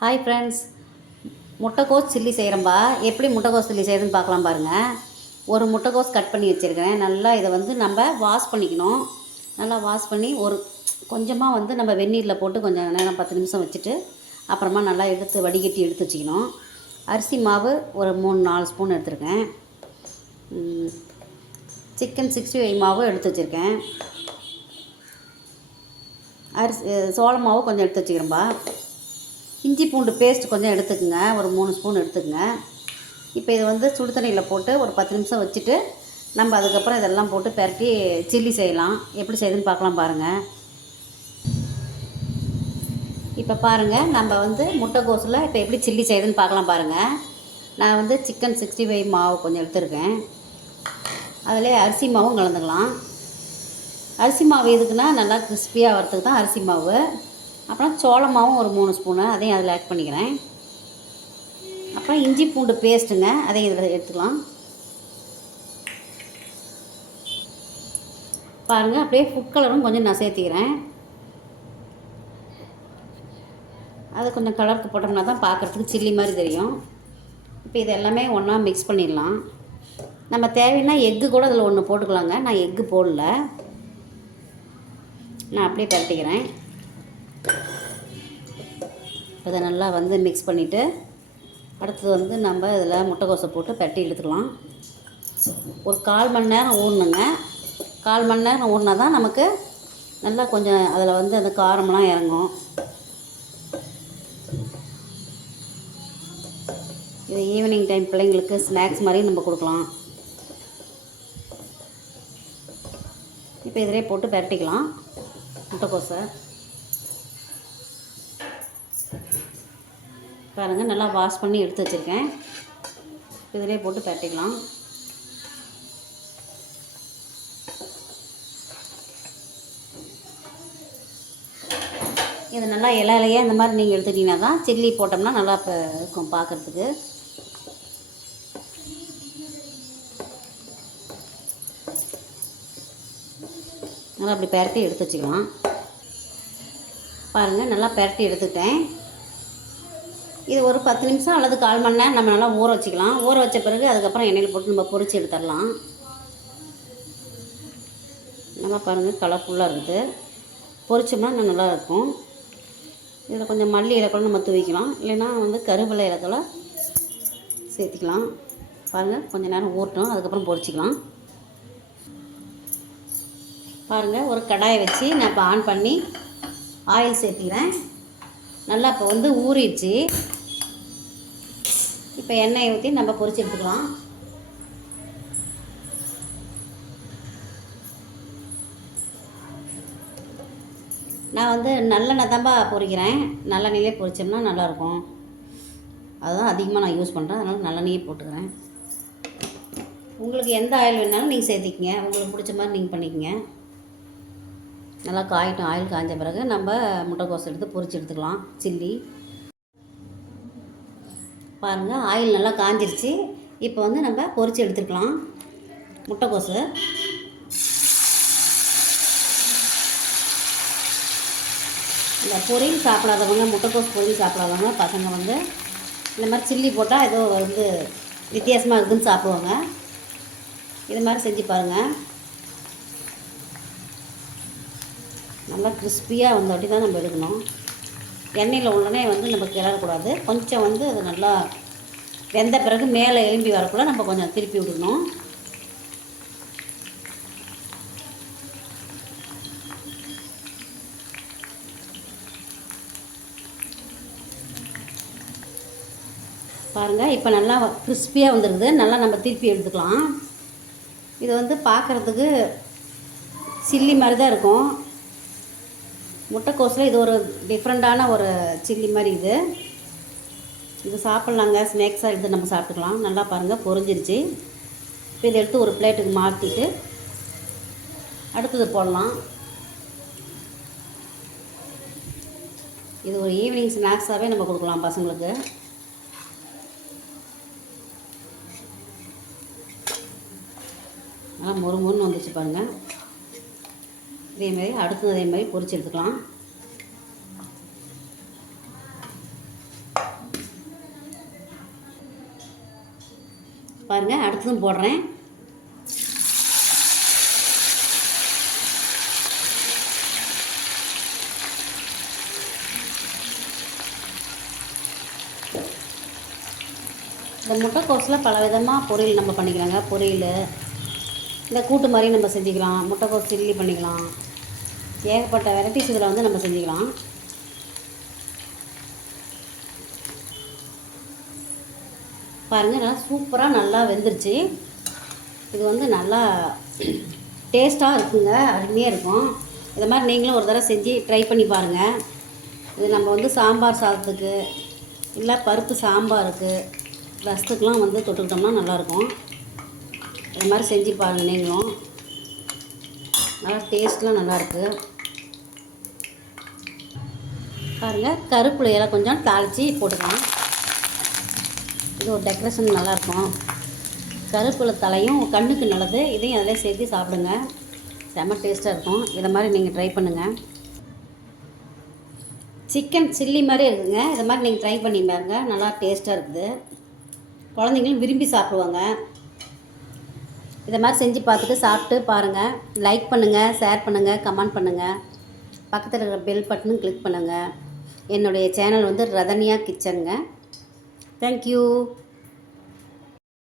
Hi friends, முட்டைக்கோஸ் chilli செய்கிறேன்பா. எப்படி முட்டைக்கோஸ் சில்லி செய்கிறதுன்னு பார்க்கலாம் பாருங்கள். ஒரு முட்டைக்கோஸ் கட் பண்ணி வச்சுருக்கேன். நல்லா இதை நம்ம வாஷ் பண்ணிக்கணும். நல்லா வாஷ் பண்ணி கொஞ்சமாக நம்ம வெந்நீரில் போட்டு கொஞ்சம் நேரம் 10 நிமிஷம் வச்சுட்டு அப்புறமா நல்லா வடிகட்டி எடுத்து வச்சுக்கணும். அரிசி மாவு ஒரு 3-4 ஸ்பூன் எடுத்துருக்கேன். சிக்கன் 65 மாவு எடுத்து வச்சுருக்கேன். சோள மாவு கொஞ்சம் எடுத்து வச்சுக்கிறேன்பா. இஞ்சி பூண்டு பேஸ்ட் கொஞ்சம் எடுத்துக்கோங்க, ஒரு 3 ஸ்பூன் எடுத்துக்கோங்க. இப்போ இதை சுடு தண்ணியில் போட்டு ஒரு 10 நிமிஷம் வச்சுட்டு நம்ம அதுக்கப்புறம் இதெல்லாம் போட்டு பரட்டி சில்லி செய்யலாம். எப்படி செய்யுதுன்னு பார்க்கலாம் பாருங்கள். இப்போ பாருங்கள், நம்ம முட்டைக்கோஸில் இப்போ எப்படி சில்லி செய்யுதுன்னு பார்க்கலாம் பாருங்கள். நான் சிக்கன் 65 மாவு கொஞ்சம் எடுத்துருக்கேன். அதில் அரிசி மாவும் கலந்துக்கலாம். அரிசி மாவு எதுக்குன்னா நல்லா கிறிஸ்பியாக வரத்துக்கு தான் அரிசி மாவு. அப்புறம் சோள மாவும் ஒரு 3 ஸ்பூனு அதையும் அதில் ஆட் பண்ணிக்கிறேன். அப்புறம் இஞ்சி பூண்டு பேஸ்ட்டுங்க, அதையும் இதில் எடுத்துக்கலாம். பாருங்கள், அப்படியே ஃபுட் கலரும் கொஞ்சம் நான் சேர்த்திக்கிறேன். அது கொஞ்சம் கலருக்கு போட்டோம்னா தான் பார்க்குறதுக்கு சில்லி மாதிரி தெரியும். இப்போ இது எல்லாமே ஒன்றா மிக்ஸ் பண்ணிடலாம். நம்ம தேவைன்னா எக்கு கூட அதில் ஒன்று போட்டுக்கலாங்க. நான் எக்கு போடல, நான் அப்படியே பரட்டிக்கிறேன். இதை நல்லா மிக்ஸ் பண்ணிவிட்டு அடுத்தது நம்ம இதில் முட்டைக்கோஸை போட்டு பரட்டி எடுத்துக்கலாம். ஒரு 1/4 மணி நேரம் ஊறணுங்க. 1/4 மணி நேரம் ஊறினா தான் நமக்கு நல்லா கொஞ்சம் அதில் அந்த காரம்லாம் இறங்கும். இது ஈவினிங் டைம் பிள்ளைங்களுக்கு ஸ்நாக்ஸ் மாதிரி நம்ம கொடுக்கலாம். இப்போ இதிலே போட்டு பரட்டிக்கலாம் முட்டைக்கோஸை. பாருங்கள், நல்லா வாஷ் பண்ணி எடுத்து வச்சுருக்கேன். இதிலே போட்டு பரட்டிக்கலாம். இது நல்லா இலையாக இந்த மாதிரி நீங்கள் எடுத்துட்டிங்கன்னா தான் சில்லி போட்டோம்னா நல்லா இருக்கும் பார்க்குறதுக்கு. நல்லா அப்படி பரட்டி எடுத்து வச்சுக்கலாம். பாருங்கள், நல்லா பரட்டி எடுத்துட்டேன். இது ஒரு 10 நிமிஷம் அல்லது 1/4 மணி நேரம் நம்ம நல்லா ஊற வச்சுக்கலாம். ஊற வச்ச பிறகு அதுக்கப்புறம் எண்ணெயில் போட்டு நம்ம பொரித்து எடுத்துடலாம். நல்லா பாருங்கள், கலர்ஃபுல்லாக இருக்குது. பொரிச்சோம்னா நல்லா இருக்கும். இதில் கொஞ்சம் மல்லி இலை கூட நம்ம தூவிக்கலாம், இல்லைன்னா கருவேப்பிலை இலை கூட சேர்த்திக்கலாம். பாருங்கள், கொஞ்சம் நேரம் ஊறட்டும், அதுக்கப்புறம் பொரிச்சிக்கலாம். பாருங்கள், ஒரு கடாயை வச்சு நான் இப்போ ஆன் பண்ணி ஆயில் சேர்த்திக்கிறேன். நல்லா இப்போ ஊறிடுச்சு. இப்போ எண்ணெயை ஊற்றி நம்ம பொரிச்சு எடுத்துக்கலாம். நான் நல்லெண்ணெய் தான்ப்பா பொரிக்கிறேன். நல்லெண்ணெயிலே பொரிச்சோம்னா நல்லாயிருக்கும். அதுதான் அதிகமாக நான் யூஸ் பண்ணுறேன், அதனால் நல்லெண்ணெயே போட்டுக்கிறேன். உங்களுக்கு எந்த ஆயில் வேணாலும் நீங்கள் சேர்த்திக்கிங்க, உங்களுக்கு பிடிச்ச மாதிரி நீங்கள் பண்ணிக்கங்க. நல்லா காயட்டும். ஆயில் காய்ஞ்ச பிறகு நம்ம முட்டைக்கோஸ் எடுத்து பொரிச்சு எடுத்துக்கலாம் சில்லி. பாருங்கள், ஆயில் நல்லா காஞ்சிருச்சு. இப்போ நம்ம பொரிச்சு எடுத்துக்கலாம் முட்டைக்கோஸு. இந்த பொரியல் சாப்பிடாதவங்க, முட்டைக்கோஸ் பொரியல் சாப்பிடாதவங்க பசங்க இந்த மாதிரி சில்லி போட்டால் ஏதோ வித்தியாசமாக இருக்குதுன்னு சாப்பிடுவாங்க. இது மாதிரி செஞ்சு பாருங்கள். நல்லா கிறிஸ்பியாக அப்படி தான் நம்ம எடுக்கணும். எண்ணெயில் உடனே நம்ம கிளறக்கூடாது. கொஞ்சம் அது நல்லா வெந்த பிறகு மேலே எலும்பி வரக்குள்ள நம்ம கொஞ்சம் திருப்பி விடணும். பாருங்கள், இப்போ நல்லா கிறிஸ்பியாக வந்துடுது. நல்லா நம்ம திருப்பி எடுத்துக்கலாம். இது பார்க்குறதுக்கு சில்லி மாதிரி தான் இருக்கும். முட்டைக்கோஸில் இது ஒரு டிஃப்ரெண்ட்டான ஒரு சில்லி மாதிரி. இது சாப்பிட்லாங்க, ஸ்நாக்ஸாக எடுத்து நம்ம சாப்பிட்டுக்கலாம். நல்லா பாருங்கள், பொரிஞ்சிருச்சு. இப்போ இதை எடுத்து ஒரு பிளேட்டுக்கு மாற்றிட்டு அடுத்தது போடலாம். இது ஒரு ஈவினிங் ஸ்நாக்ஸாகவே நம்ம கொடுக்கலாம் பசங்களுக்கு. நல்லா மொறுமொறுன்னு வந்துச்சு பாருங்கள். இதேமாரி அடுத்தது அதேமாதிரி பொரிச்சு எடுத்துக்கலாம். பாருங்கள், அடுத்ததும் போடுறேன். இந்த முட்டைக்கோஸில் பல விதமாக பொரியல் நம்ம பண்ணிக்கலாங்க. பொரியல், இந்த கூட்டு மாதிரி நம்ம செஞ்சுக்கலாம். முட்டைக்கோஸ் சில்லி பண்ணிக்கலாம். ஏகப்பட்ட வெரைட்டிஸ் இதில் வந்து நம்ம செஞ்சுக்கலாம். பாருங்கள், நல்லா சூப்பராக நல்லா வெந்துருச்சு. இது வந்து நல்லா டேஸ்ட்டாக இருக்குங்க, அருமையாக இருக்கும். இது மாதிரி நீங்களும் ஒரு தடவை செஞ்சு ட்ரை பண்ணி பாருங்கள். இது நம்ம வந்து சாம்பார் சாதத்துக்கு, இல்லை பருப்பு சாம்பாருக்கு, ரசத்துக்கெலாம் வந்து தொட்டுக்கிட்டோம்னா நல்லாயிருக்கும். இது மாதிரி செஞ்சு பாருங்கள் நீங்களும். நல்லா டேஸ்ட்லாம் நல்லாயிருக்கு. பாருங்கள், கருவேப்பிலை இலை கொஞ்சம் தாளித்து போட்டுக்கலாம். இது ஒரு டெக்கரேஷன் நல்லாயிருக்கும். கருவேப்பிலை தலையும் கண்ணுக்கு நல்லது. இதையும் அதில் சேர்த்து சாப்பிடுங்க, செம்ம டேஸ்ட்டாக இருக்கும். இதை மாதிரி நீங்கள் ட்ரை பண்ணுங்கள். சிக்கன் சில்லி மாதிரி இருக்குதுங்க. இதை மாதிரி நீங்கள் ட்ரை பண்ணி பாருங்க, நல்லா டேஸ்ட்டாக இருக்குது. குழந்தைங்களும் விரும்பி சாப்பிடுவாங்க. இதை மாதிரி செஞ்சு பார்த்துட்டு சாப்பிட்டு பாருங்கள். லைக் பண்ணுங்கள், ஷேர் பண்ணுங்கள், கமெண்ட் பண்ணுங்கள். பக்கத்தில் இருக்கிற பெல் பட்டனும் கிளிக் பண்ணுங்கள். என்னுடைய சேனல் வந்து ரதன்யா கிச்சனுங்க. தேங்க்யூ.